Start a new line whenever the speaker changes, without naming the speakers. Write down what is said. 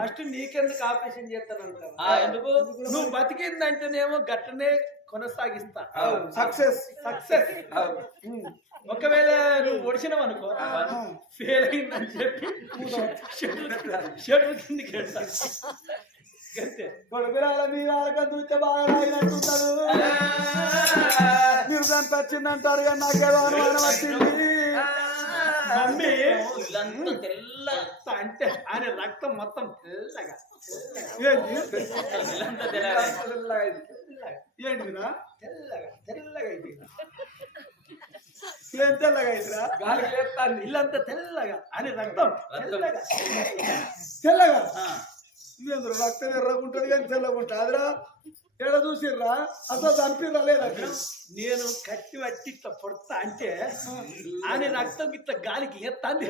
First నీకెందుకు operation చేస్తానంటారు
ఆ, ఎందుకు?
నువ్వు బతికిందంటేనేమో గట్టనే కొనసాగిస్తా.
సక్సెస్.
సక్సెస్. ఒకవేళ నువ్వు ఒడిచినావు అనుకో ఫెయిల్ అయిందని చెప్పి షెడ్ కిందికి వెళ్తా. అంతే
కొడుకురాల మీ వాళ్ళకం చూస్తే బాగా రాయినట్టున్నారు మీరు దాంతో వచ్చిందంటారు కానీ నాకేదో అనుమానం వచ్చింది.
మమ్మీ
ఇల్లంతా తెల్ల
అంటే రక్తం మొత్తం తెల్లగా.
తెల్లగా.
ఏంటిదిరా
తెల్లగా తెల్లగా అయిపోయింది
ఏం తెల్లగా అయిందిరా?
గాలికి లేస్తాను ఇల్లంతా తెల్లగా. అని రక్తం. తెల్లగా.
తెల్లగా.
ఆ,
ఇదేంద్ర? రక్తం ఎర్రగుంటది కానీ తెల్లగుంటుంది అదిరా ఎక్కడ చూసిర్రా? అసలు చనిపిర్రా లేదా?
నేను కట్టి పట్టి ఇట్లా పొడతా అంటే ఆయన రక్తం ఇట్లా గాలికి ఎత్తాంది.